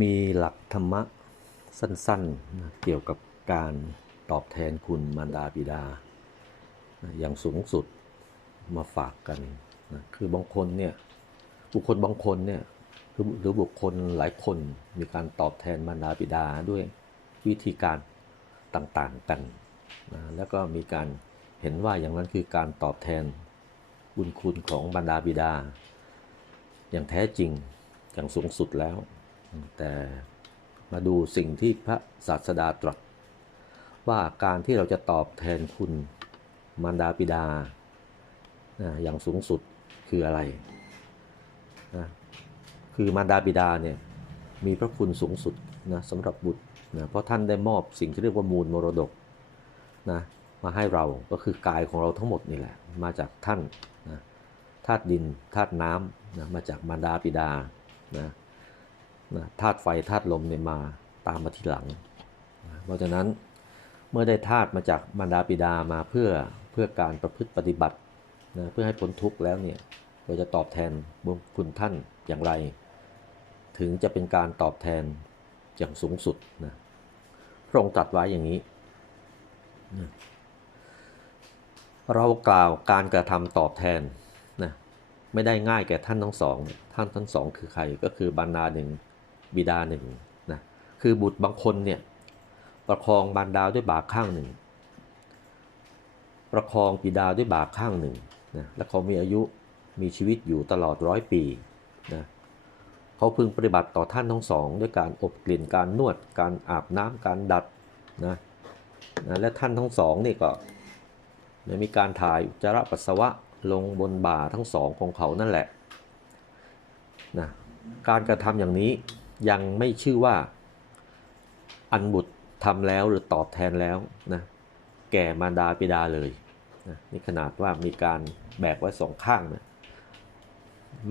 มีหลักธรรมะสั้นๆ เกี่ยวกับการตอบแทนคุณมารดาบิดา อย่างสูงสุดมาฝากกันนะคือบางคนเนี่ยบุคคลบางคนเนี่ยหรือหรือบุคคลหลายคนมีการตอบแทนมารดาบิดาด้วยวิธีการต่างๆกันนะแล้วก็มีการเห็นว่าอย่างนั้นคือการตอบแทนบุญคุณของบรรดาบิดา อย่างแท้จริงอย่างสูงสุดแล้ว แต่มาดูสิ่งที่พระศาสดาตรัส ว่าการที่เราจะตอบแทนคุณมารดาบิดาอย่างสูงสุดคืออะไรนะคือมารดาบิดาเนี่ยมีพระคุณสูงสุดนะสำหรับบุตรนะเพราะท่านได้มอบสิ่งที่เรียกว่ามูลมรดกนะมาให้เราก็คือกายของเราทั้งหมดนี่แหละ มาจากท่านนะธาตุดินธาตุน้ำนะมาจากมารดาบิดานะ นะธาตุไฟธาตุลมเนี่ยมาตามมาทีหลังนะเพราะฉะนั้นเมื่อได้ธาตุมาจากมารดาบิดามาเพื่อเพื่อการประพฤติปฏิบัตินะเพื่อให้พ้นทุกข์แล้วเนี่ยเราจะตอบแทนบุญคุณท่านอย่างไร ถึงจะเป็นการตอบแทนอย่างสูงสุดนะพระองค์ตรัสไว้อย่างนี้นะเรากล่าวการกระทำตอบแทนนะไม่ได้ง่ายแก่ท่านทั้งสอง ท่านทั้งสองคือใครก็คือบรรดาหนึ่ง บิดาหนึ่งนะคือบุตรบางคนเนี่ยประคองบารดาด้วยบาข้างหนึ่ง ประคองบิดาด้วยบาข้างหนึ่งนะและเขามีอายุมีชีวิตอยู่ตลอดร้อยปีนะเขาพึงปฏิบัติต่อท่านทั้งสอง ด้วยการอบกลิ่นการนวดการอาบน้ำการดัดนะนะและท่านทั้งสองนี่ก็นะมีการถ่ายอุจจาระปัสสาวะลงบนบ่าทั้งสองของเขานั่นแหละนะการกระทำอย่างนี้ ยังไม่ชื่อว่า อันบุตรทำแล้วหรือตอบแทนแล้วนะแก่มารดาบิดาเลยนะนี่ขนาดว่ามีการแบกไว้สองข้างนะ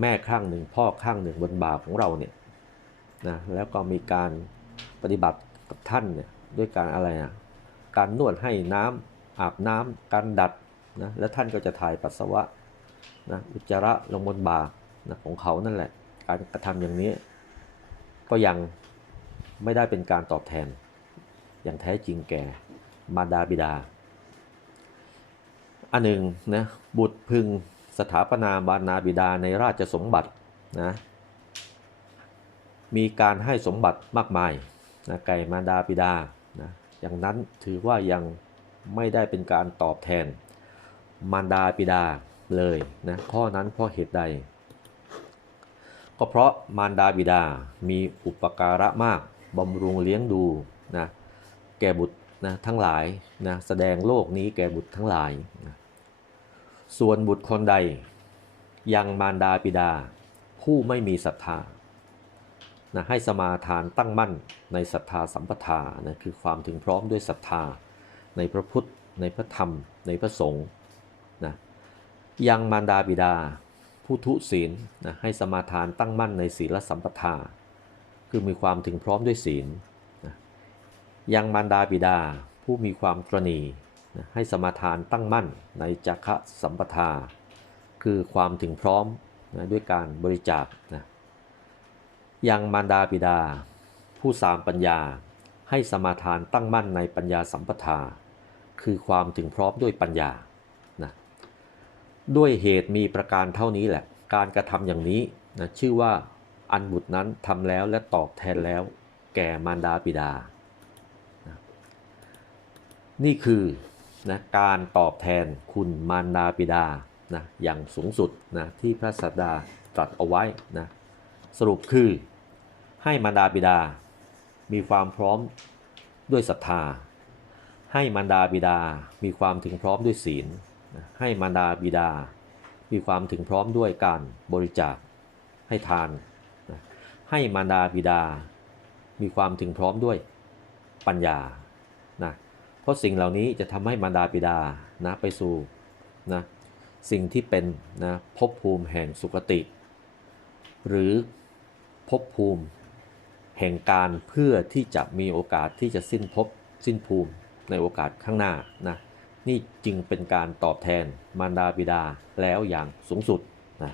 แม่ข้างหนึ่งพ่อข้างหนึ่งบนบาของเราเนี่ยนะแล้วก็มีการปฏิบัติกับท่านเนี่ยด้วยการอะไรนะการนวดให้น้ำอาบน้ำการดัดนะแล้วท่านก็จะถ่ายปัสสาวะนะอุจจาระลงบนบานะของเขานั่นแหละ การกระทำอย่างนี้ ก็ยังไม่ได้เป็นการตอบแทน อย่างแท้จริงแก่มารดาบิดา อันหนึ่งนะบุตรพึงสถาปนาบารดาบิดาในราชสมบัตินะมีการให้สมบัติมากมายนะแก่มารดาบิดานะอย่างนั้นถือว่ายังไม่ได้เป็นการตอบแทนมารดาบิดาเลยนะข้อนั้นเพราะเหตุใด ก็เพราะมารดาบิดามีอุปการะมากบำรุงเลี้ยงดูนะแก่บุตรนะทั้งหลายนะแสดงโลกนี้แก่บุตรทั้งหลายนะส่วนบุตรคนใด ยังมารดาบิดา ผู้ไม่มีศรัทธานะให้สมาทานตั้งมั่นในศรัทธาสัมปทานะคือความถึงพร้อมด้วยศรัทธา ในพระพุทธ ในพระธรรม ในพระสงฆ์นะยังมารดาบิดา ผู้ทุศีลนะให้สมาทานตั้งมั่นในศีลสัมปทา คือมีความถึงพร้อมด้วยศีลนะยังมารดาบิดาผู้มีความตรณีนะให้สมาทานตั้งมั่นในจักขสัมปทา คือความถึงพร้อมนะด้วยการบริจาคนะยังมารดาบิดา ผู้สามปัญญาให้สมาทานตั้งมั่นในปัญญาสัมปทา คือความถึงพร้อมด้วยปัญญา ด้วยเหตุมีประการเท่านี้แหละ การกระทำอย่างนี้นะชื่อว่าอันบุตรนั้นทำแล้วและตอบแทนแล้ว แก่มารดาบิดา นี่คือนะการตอบแทนคุณมารดาบิดานะอย่างสูงสุดนะที่พระสัสดาตรัสเอาไว้นะสรุปคือให้มารดาบิดา มีความพร้อมด้วยศรัทธา ให้มารดาบิดามีความถึงพร้อมด้วยศีล ให้มารดาบิดา มีความถึงพร้อมด้วยการบริจาคให้ทานให้มารดาบิดา มีความถึงพร้อมด้วยปัญญานะเพราะสิ่งเหล่านี้จะทำให้มารดาบิดานะไปสู่นะสิ่งที่เป็นนะภพภูมิแห่งสุคติ หรือภพภูมิแห่งการเพื่อที่จะมีโอกาสที่จะสิ้นภพสิ้นภูมิในโอกาสข้างหน้านะ นี่จึงเป็นการตอบแทนมารดาบิดาแล้วอย่างสูงสุดนะ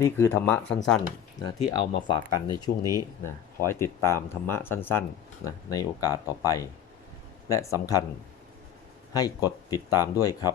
นี่คือธรรมะสั้นๆนะที่เอามาฝากกันในช่วงนี้นะขอให้ติดตามธรรมะสั้นๆนะในโอกาสต่อไป และสำคัญให้กดติดตามด้วยครับ